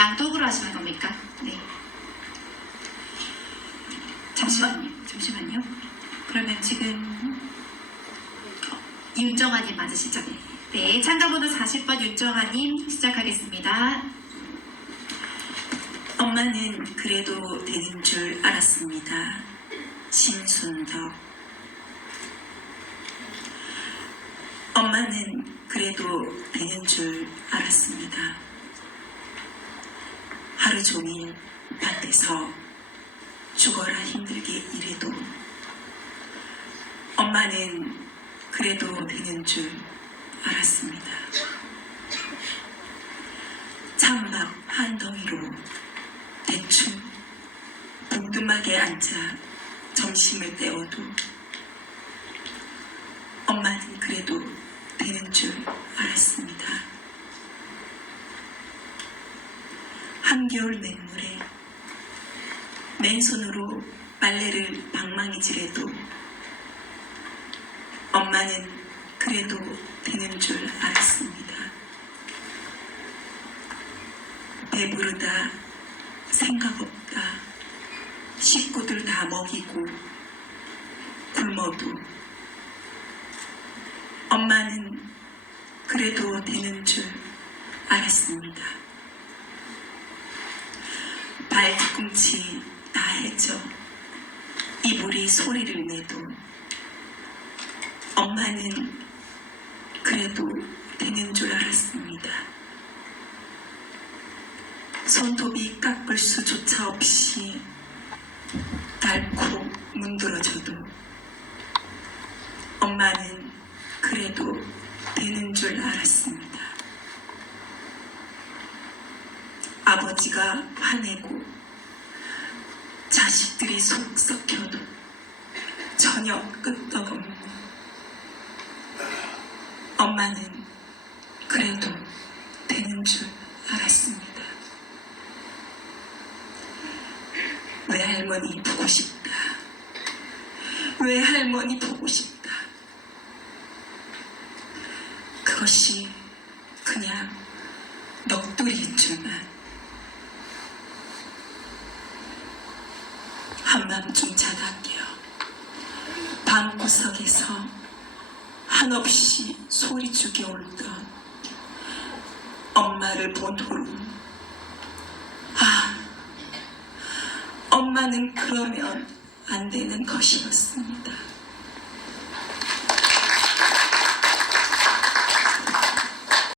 낭독으로 하시는 겁니까? 네. 잠시만요. 잠시만요. 그러면 지금 어, 윤정아님 맞으시죠? 네. 참가번호 40번 윤정아님 시작하겠습니다. 엄마는 그래도 되는 줄 알았습니다. 신순덕. 엄마는 그래도 되는 줄 알았습니다. 하루 종일 밭에서 죽어라 힘들게 일해도 엄마는 그래도 되는 줄 알았습니다. 찬밥 한 덩이로 대충 묵dum하게 앉아 점심을 때워도 엄마는 그래도 되는 줄 알았습니다. 한겨울 맹물에 맨손으로 빨래를 방망이질해도 엄마는 그래도 되는 줄 알았습니다. 배부르다 생각 없다. 식구들 다 먹이고 굶어도 엄마는 그래도 되는 줄 알았습니다. 발 뒤꿈치 다 해져 이불이 소리를 내도 엄마는 그래도 되는 줄 알았습니다. 손톱이 깎을 수조차 없이 닳고 문드러져도 엄마는 그래도 되는 줄 알았습니다. 아버지가 화내고 자식들이 속 썩혀도 전혀 끄떡없는 엄마는 그래도 되는 줄 알았습니다. 외할머니 보고 싶다. 외할머니 보고 싶다. 그것이 그냥 넋두리인 줄만. 한밤중 자다 깨어 방구석에서 한없이 소리 죽여 울던 엄마를 본 후로 아 엄마는 그러면 안 되는 것이었습니다.